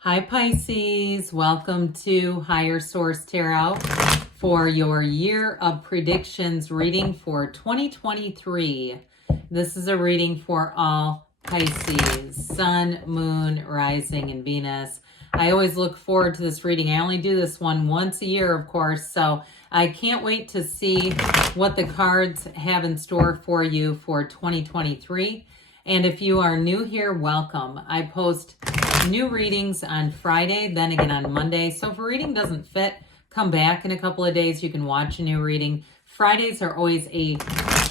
Hi Pisces, welcome to Higher Source Tarot for your year of predictions reading for 2023. This is a reading for all Pisces, Sun, Moon, Rising, and Venus. I always look forward to this reading. I only do this one once a year, of course, so I can't wait to see what the cards have in store for you for 2023. And if you are new here, welcome. I post new readings on Friday, then again on Monday. So if a reading doesn't fit, come back in a couple of days. You can watch a new reading. Fridays are always a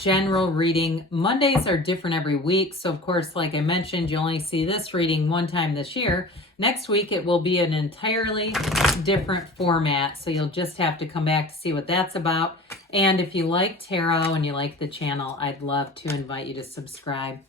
general reading. Mondays are different every week. So of course, like I mentioned, you only see this reading one time this year. Next week, it will be an entirely different format. So you'll just have to come back to see what that's about. And if you like tarot and you like the channel, I'd love to invite you to subscribe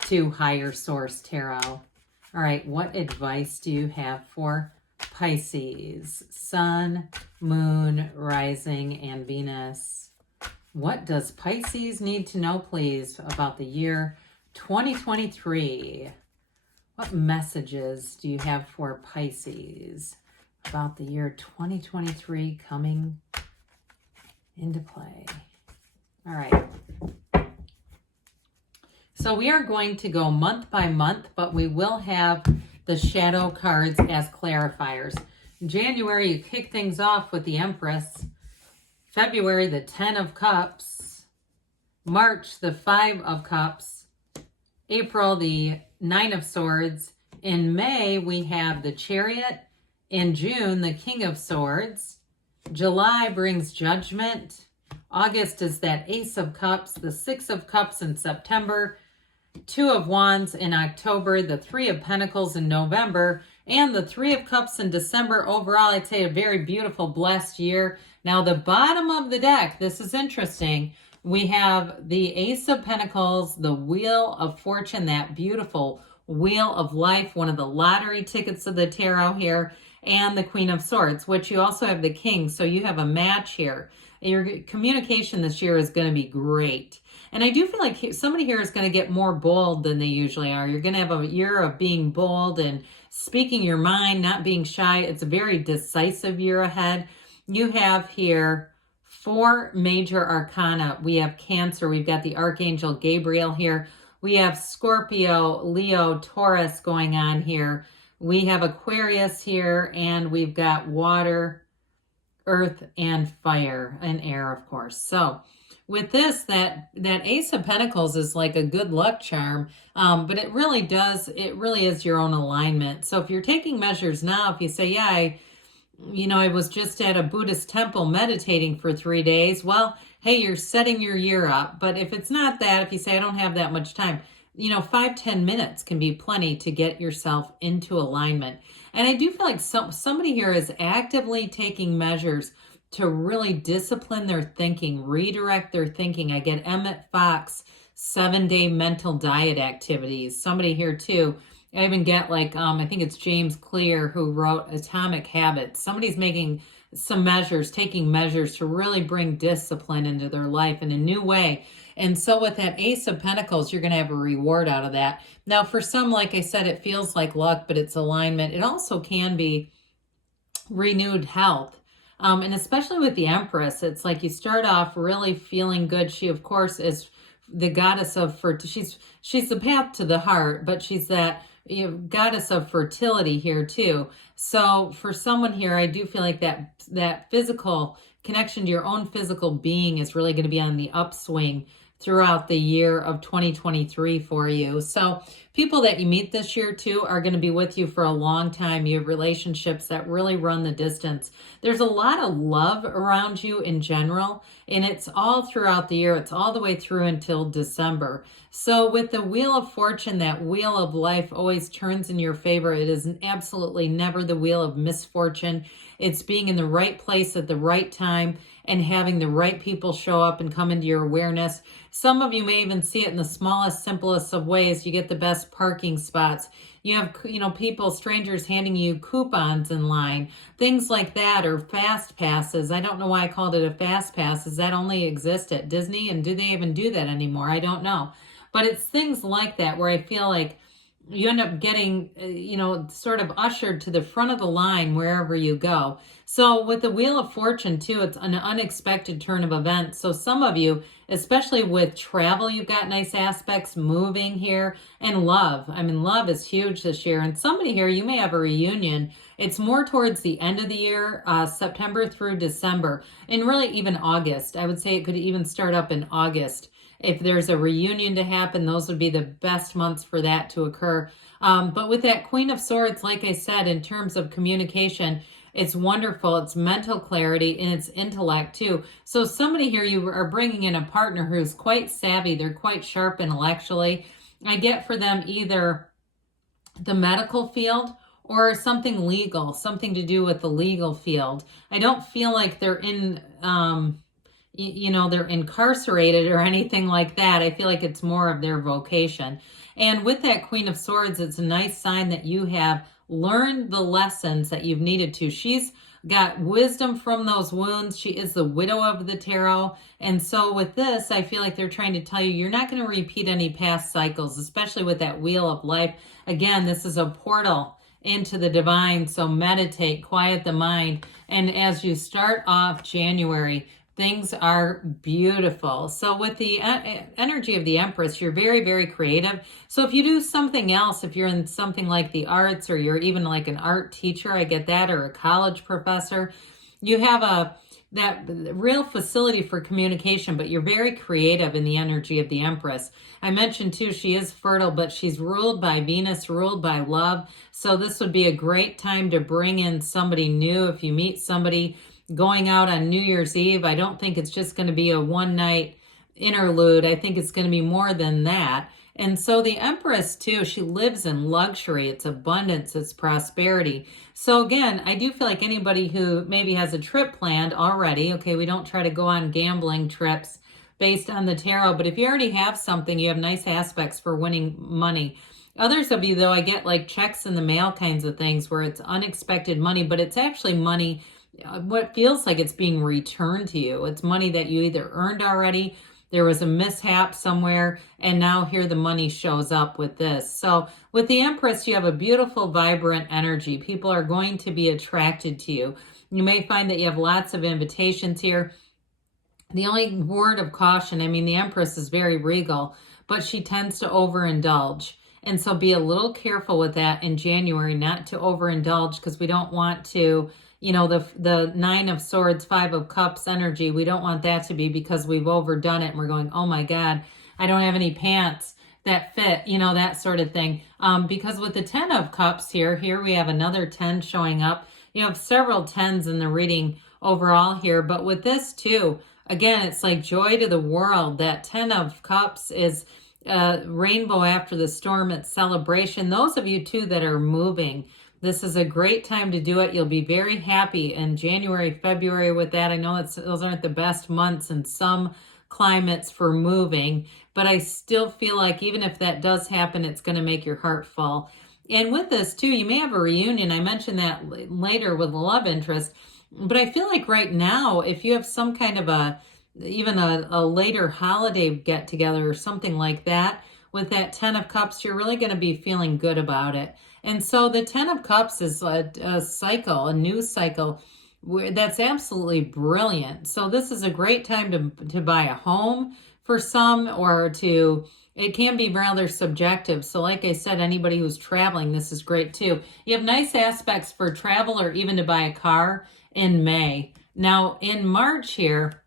to Higher Source Tarot. All right, what advice do you have for Pisces? Sun, Moon, Rising, and Venus. What does Pisces need to know, please, about the year 2023? What messages do you have for Pisces about the year 2023 coming into play? All right. So we are going to go month by month, but we will have the shadow cards as clarifiers. In January, you kick things off with the Empress. February, the 10 of Cups. March, the 5 of Cups. April, the 9 of Swords. In May, we have the Chariot. In June, the King of Swords. July brings Judgment. August is that Ace of Cups, the 6 of Cups in September. 2 of Wands in October, the 3 of Pentacles in November, and the 3 of Cups in December. Overall, I'd say a very beautiful, blessed year. Now, the bottom of the deck, this is interesting. We have the Ace of Pentacles, the Wheel of Fortune, that beautiful Wheel of Life, one of the lottery tickets of the tarot here, and the Queen of Swords, which you also have the King. So you have a match here. Your communication this year is going to be great. And I do feel like somebody here is going to get more bold than they usually are. You're going to have a year of being bold and speaking your mind, not being shy. It's a very decisive year ahead. You have here 4 major arcana. We have Cancer. We've got the Archangel Gabriel here. We have Scorpio, Leo, Taurus going on here. We have Aquarius here, and we've got water, earth, and fire, and air, of course. So with this, that Ace of Pentacles is like a good luck charm, but it really is your own alignment. So if you're taking measures now, if you say, yeah, I was just at a Buddhist temple meditating for 3 days, well, hey, you're setting your year up. But if it's not that, if you say, I don't have that much time, 5-10 minutes can be plenty to get yourself into alignment. And I do feel like somebody here is actively taking measures to really discipline their thinking, redirect their thinking. I get Emmett Fox, 7-day mental diet activities. Somebody here too. I even get I think it's James Clear who wrote Atomic Habits. Somebody's making some measures, taking measures to really bring discipline into their life in a new way. And so with that Ace of Pentacles, you're going to have a reward out of that. Now, for some, like I said, it feels like luck, but it's alignment. It also can be renewed health. And especially with the Empress, it's like you start off really feeling good. She, of course, is the goddess of fertility. She's the path to the heart, but she's that goddess of fertility here too. So for someone here, I do feel like that physical connection to your own physical being is really going to be on the upswing throughout the year of 2023 for you. So people that you meet this year too are going to be with you for a long time. You have relationships that really run the distance. There's a lot of love around you in general, and it's all throughout the year. It's all the way through until December. So with the Wheel of Fortune, that wheel of life always turns in your favor. It is absolutely never the wheel of misfortune. It's being in the right place at the right time and having the right people show up and come into your awareness. Some of you may even see it in the smallest, simplest of ways. You get the best parking spots. You have, people, strangers handing you coupons in line, things like that, or fast passes. I don't know why I called it a fast pass. Does that only exist at Disney? And do they even do that anymore? I don't know. But it's things like that where I feel like you end up getting, sort of ushered to the front of the line wherever you go. So with the Wheel of Fortune too, it's an unexpected turn of events. So some of you, especially with travel, you've got nice aspects, moving here, and love. I mean, love is huge this year. And somebody here, you may have a reunion. It's more towards the end of the year, September through December, and really even August. I would say it could even start up in August. If there's a reunion to happen, those would be the best months for that to occur. But with that Queen of Swords, like I said, in terms of communication, it's wonderful. It's mental clarity and it's intellect too. So somebody here, you are bringing in a partner who's quite savvy. They're quite sharp intellectually. I get for them either the medical field or something legal, something to do with the legal field. I don't feel like they're in... they're incarcerated or anything like that. I feel like it's more of their vocation. And with that Queen of Swords, it's a nice sign that you have learned the lessons that you've needed to. She's got wisdom from those wounds. She is the widow of the tarot. And so with this, I feel like they're trying to tell you, you're not going to repeat any past cycles, especially with that Wheel of Life. Again, this is a portal into the divine. So meditate, quiet the mind. And as you start off January, things are beautiful. So with the energy of the Empress, you're very, very creative. So if you do something else, if you're in something like the arts, or you're even like an art teacher, I get that, or a college professor, you have that real facility for communication, but you're very creative in the energy of the Empress. I mentioned too, she is fertile, but she's ruled by Venus, ruled by love. So this would be a great time to bring in somebody new. If you meet somebody going out on New Year's Eve, I don't think it's just going to be a one-night interlude. I think it's going to be more than that. And so the Empress too, she lives in luxury. It's abundance, it's prosperity. So again, I do feel like anybody who maybe has a trip planned already, okay, we don't try to go on gambling trips based on the tarot, but if you already have something, you have nice aspects for winning money. Others of you though, I get like checks in the mail kinds of things where it's unexpected money, but it's actually money, what feels like it's being returned to you. It's money that you either earned already, there was a mishap somewhere, and now here the money shows up with this. So with the Empress, you have a beautiful, vibrant energy. People are going to be attracted to you. You may find that you have lots of invitations here. The only word of caution, I mean, the Empress is very regal, but she tends to overindulge. And so be a little careful with that in January, not to overindulge, because we don't want to, the Nine of Swords, Five of Cups energy, we don't want that to be because we've overdone it and we're going, oh my God, I don't have any pants that fit, that sort of thing. Because with the Ten of Cups here we have another 10 showing up. You have several 10s in the reading overall here, but with this too, again, it's like joy to the world. That 10 of Cups is rainbow after the storm. It's celebration. Those of you too that are moving, this is a great time to do it. You'll be very happy in January, February with that. I know those aren't the best months in some climates for moving, but I still feel like even if that does happen, it's going to make your heart full. And with this too, you may have a reunion. I mentioned that later with a love interest, but I feel like right now, if you have some kind of even a later holiday get together or something like that, with that 10 of Cups, you're really going to be feeling good about it. And so the 10 of Cups is a cycle, a new cycle that's absolutely brilliant. So this is a great time to buy a home for some, or it can be rather subjective. So like I said, anybody who's traveling, this is great too. You have nice aspects for travel or even to buy a car in May. Now in March here,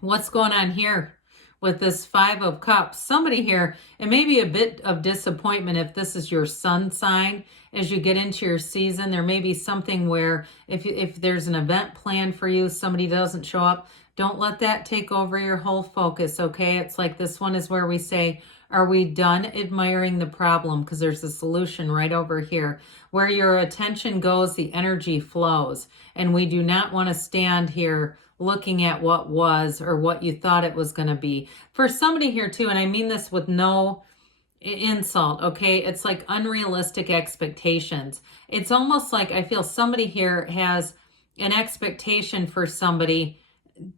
what's going on here with this Five of Cups? Somebody here, it may be a bit of disappointment if this is your sun sign. As you get into your season, there may be something where if there's an event planned for you, somebody doesn't show up, don't let that take over your whole focus, okay? It's like this one is where we say, are we done admiring the problem? Because there's a solution right over here. Where your attention goes, the energy flows. And we do not want to stand here looking at what was or what you thought it was going to be. For somebody here too, and I mean this with no insult, okay? It's like unrealistic expectations. It's almost like I feel somebody here has an expectation for somebody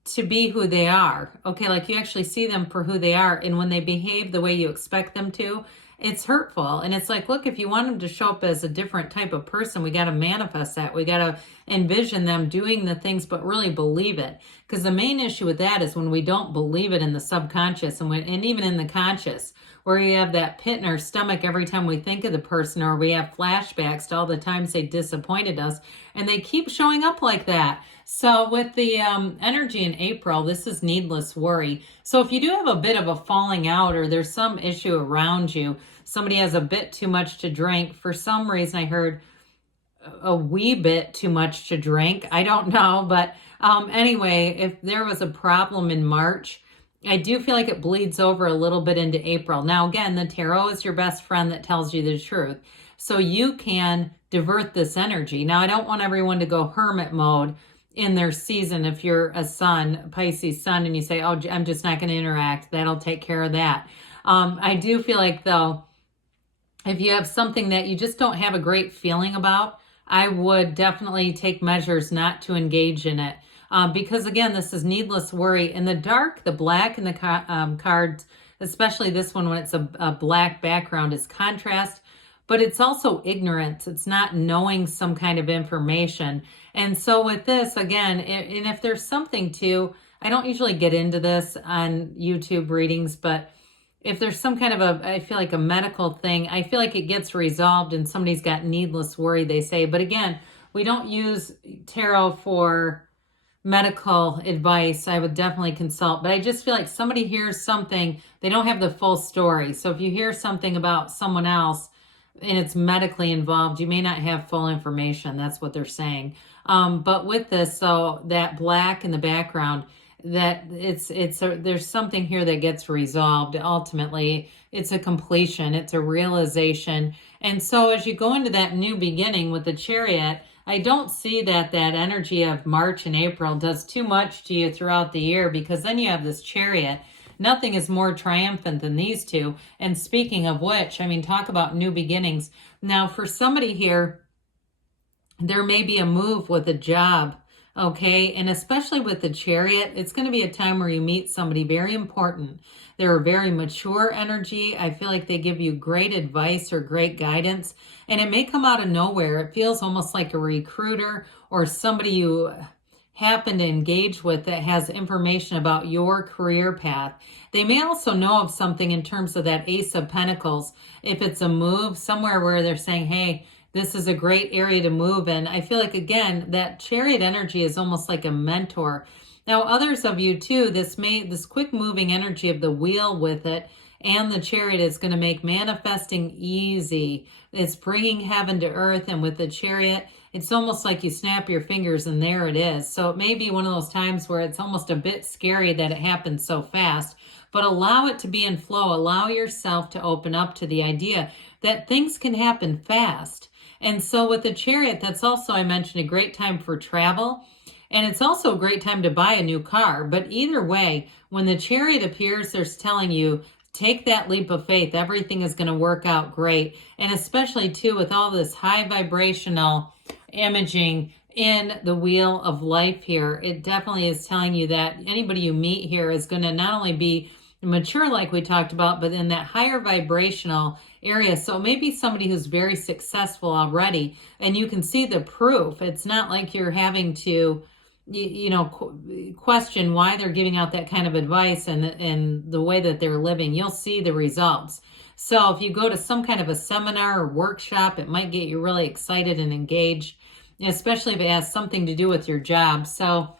to be who they are, okay? Like you actually see them for who they are, and when they behave the way you expect them to, it's hurtful. And it's like, look, if you want them to show up as a different type of person, we got to manifest that. We got to envision them doing the things, but really believe it. Because the main issue with that is when we don't believe it in the subconscious and even in the conscious, where we have that pit in our stomach every time we think of the person, or we have flashbacks to all the times they disappointed us, and they keep showing up like that. So with the energy in April, this is needless worry. So if you do have a bit of a falling out, or there's some issue around you, somebody has a bit too much to drink, for some reason I heard a wee bit too much to drink. I don't know, but anyway, if there was a problem in March, I do feel like it bleeds over a little bit into April. Now, again, the tarot is your best friend that tells you the truth. So you can divert this energy. Now, I don't want everyone to go hermit mode in their season. If you're a sun, Pisces sun, and you say, oh, I'm just not going to interact, that'll take care of that. I do feel like, though, if you have something that you just don't have a great feeling about, I would definitely take measures not to engage in it. Because again, this is needless worry. In the dark, the black in the cards, especially this one when it's a black background, is contrast, but it's also ignorance. It's not knowing some kind of information. And so with this, again, and if there's something I don't usually get into this on YouTube readings, but if there's some kind of I feel like a medical thing, I feel like it gets resolved and somebody's got needless worry, they say. But again, we don't use tarot for medical advice. I would definitely consult, but I just feel like somebody hears something, they don't have the full story. So if you hear something about someone else and it's medically involved, you may not have full information. That's what they're saying. But with this, so that black in the background, that there's something here that gets resolved. Ultimately, it's a completion, it's a realization. And so as you go into that new beginning with the Chariot, I don't see that energy of March and April does too much to you throughout the year, because then you have this Chariot. Nothing is more triumphant than these two. And speaking of which, I mean, talk about new beginnings. Now, for somebody here, there may be a move with a job, okay? And especially with the Chariot, it's going to be a time where you meet somebody very important. They're a very mature energy. I feel like they give you great advice or great guidance, and it may come out of nowhere. It feels almost like a recruiter or somebody you happen to engage with that has information about your career path. They may also know of something in terms of that Ace of Pentacles. If it's a move somewhere where they're saying, hey, this is a great area to move in. I feel like, again, that Chariot energy is almost like a mentor. Now, others of you too, this quick moving energy of the wheel with it and the Chariot is going to make manifesting easy. It's bringing heaven to earth. And with the Chariot, it's almost like you snap your fingers and there it is. So it may be one of those times where it's almost a bit scary that it happens so fast, but allow it to be in flow. Allow yourself to open up to the idea that things can happen fast. And so with the Chariot, that's also, I mentioned, a great time for travel. And it's also a great time to buy a new car. But either way, when the Chariot appears, there's telling you, take that leap of faith. Everything is going to work out great. And especially too, with all this high vibrational imaging in the wheel of life here, it definitely is telling you that anybody you meet here is going to not only be mature like we talked about, but in that higher vibrational area. So maybe somebody who's very successful already, and you can see the proof. It's not like you're having to question why they're giving out that kind of advice and the way that they're living. You'll see the results. So if you go to some kind of a seminar or workshop, it might get you really excited and engaged, especially if it has something to do with your job. So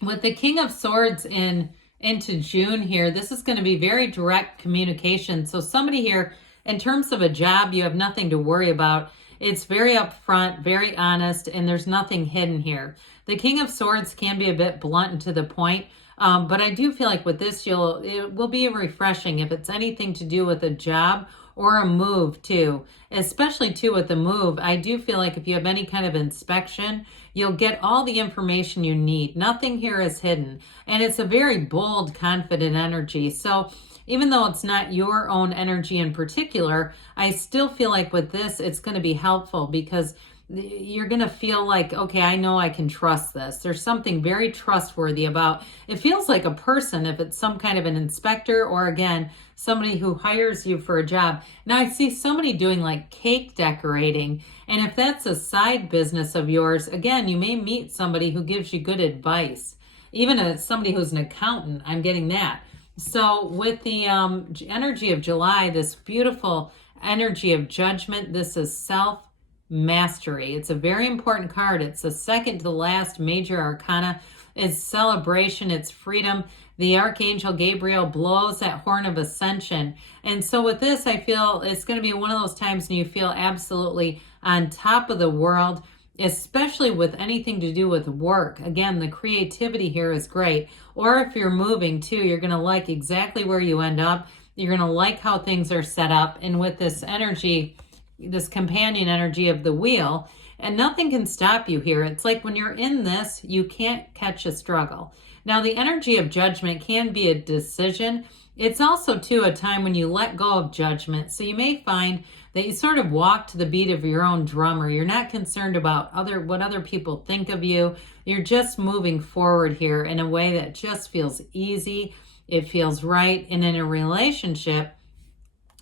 with the King of Swords into June here, this is going to be very direct communication. So somebody here, in terms of a job, you have nothing to worry about. It's very upfront, very honest, and there's nothing hidden here. The King of Swords can be a bit blunt and to the point, but I do feel like with this, it will be refreshing if it's anything to do with a job or a move too. Especially too with the move, I do feel like if you have any kind of inspection, you'll get all the information you need. Nothing here is hidden. And it's a very bold, confident energy. So even though it's not your own energy in particular, I still feel like with this, it's going to be helpful because you're going to feel like, okay, I know I can trust this. There's something very trustworthy about, it feels like a person, if it's some kind of an inspector or again, somebody who hires you for a job. Now I see somebody doing like cake decorating. And if that's a side business of yours, again, you may meet somebody who gives you good advice. Even somebody who's an accountant, I'm getting that. So with the energy of July, this beautiful energy of judgment, this is self-mastery. It's a very important card. It's the second to the last major arcana. It's celebration, it's freedom. The Archangel Gabriel blows that horn of ascension. And so with this, I feel it's going to be one of those times when you feel absolutely on top of the world, especially with anything to do with work. Again, the creativity here is great. Or if you're moving too, you're going to like exactly where you end up. You're going to like how things are set up. And with this energy, this companion energy of the wheel, and nothing can stop you here. It's like when you're in this, you can't catch a struggle. Now, the energy of judgment can be a decision. It's also, too, a time when you let go of judgment. So you may find that you sort of walk to the beat of your own drum, or you're not concerned about what other people think of you. You're just moving forward here in a way that just feels easy. It feels right. And in a relationship,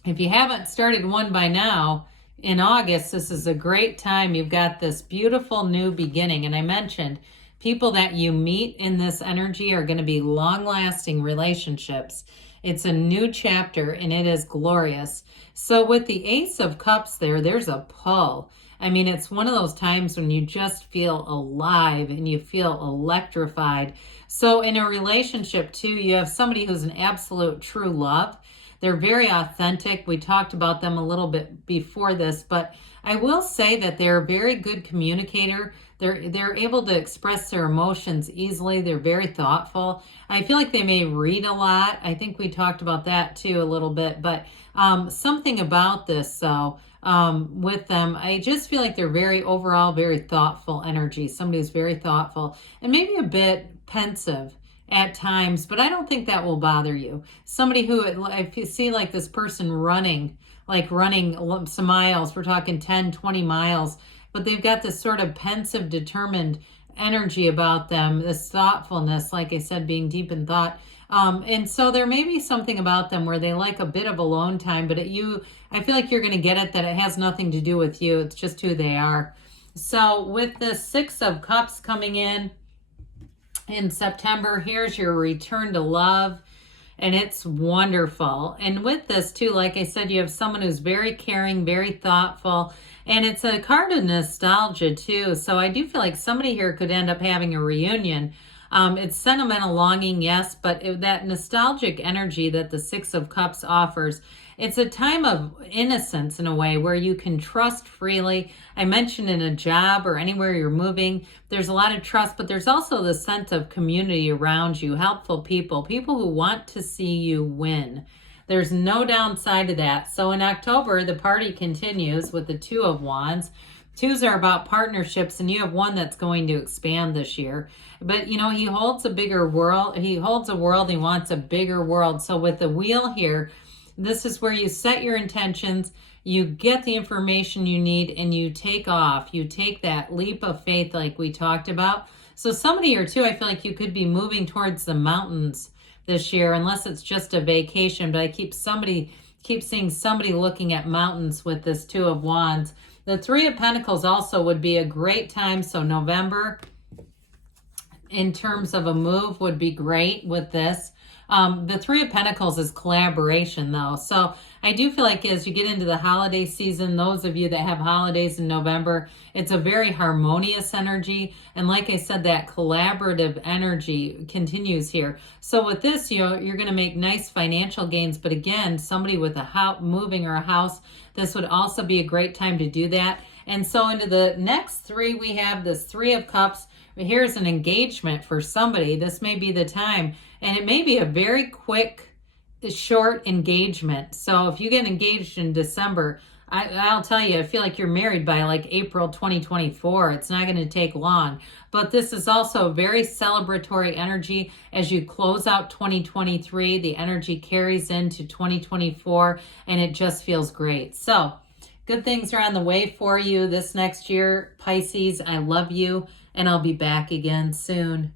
if you haven't started one by now, in August, this is a great time. You've got this beautiful new beginning. And I mentioned people that you meet in this energy are going to be long-lasting relationships. It's a new chapter and it is glorious. So with the Ace of Cups there's a pull. I mean, it's one of those times when you just feel alive and you feel electrified. So in a relationship too, you have somebody who's an absolute true love. They're very authentic. We talked about them a little bit before this, but I will say that they're a very good communicator. They're able to express their emotions easily. They're very thoughtful. I feel like they may read a lot. I think we talked about that too a little bit, but something about this though, with them, I just feel like they're overall very thoughtful energy. Somebody who's very thoughtful and maybe a bit pensive at times, but I don't think that will bother you. Somebody who, if you see like this person running some miles, we're talking 10, 20 miles, but they've got this sort of pensive, determined energy about them, this thoughtfulness, like I said, being deep in thought. And so there may be something about them where they like a bit of alone time, but I feel like you're going to get it that it has nothing to do with you. It's just who they are. So with the Six of Cups coming in September, here's your return to love. And it's wonderful. And with this too, like I said, you have someone who's very caring, very thoughtful. And it's a card of nostalgia too. So I do feel like somebody here could end up having a reunion. It's sentimental longing, yes, but that nostalgic energy that the Six of Cups offers, it's a time of innocence in a way where you can trust freely. I mentioned in a job or anywhere you're moving, there's a lot of trust, but there's also the sense of community around you, helpful people who want to see you win. There's no downside to that. So in October, the party continues with the Two of Wands. Twos are about partnerships, and you have one that's going to expand this year. But, he holds a bigger world. He holds a world. He wants a bigger world. So with the wheel here, this is where you set your intentions, you get the information you need, and you take off. You take that leap of faith like we talked about. So somebody or two, I feel like you could be moving towards the mountains this year, unless it's just a vacation. But I keep seeing somebody looking at mountains with this Two of Wands. The Three of Pentacles also would be a great time. So November, in terms of a move, would be great with this. The Three of Pentacles is collaboration though. So I do feel like as you get into the holiday season, those of you that have holidays in November, it's a very harmonious energy. And like I said, that collaborative energy continues here. So with this, you're going to make nice financial gains. But again, somebody with a house, moving or a house, this would also be a great time to do that. And so into the next three, we have this Three of Cups. Here's an engagement for somebody. This may be the time. And it may be a very quick, short engagement. So if you get engaged in December, I'll tell you, I feel like you're married by like April 2024. It's not going to take long. But this is also very celebratory energy as you close out 2023. The energy carries into 2024, and it just feels great. So Good things are on the way for you this next year, Pisces. I love you, and I'll be back again soon.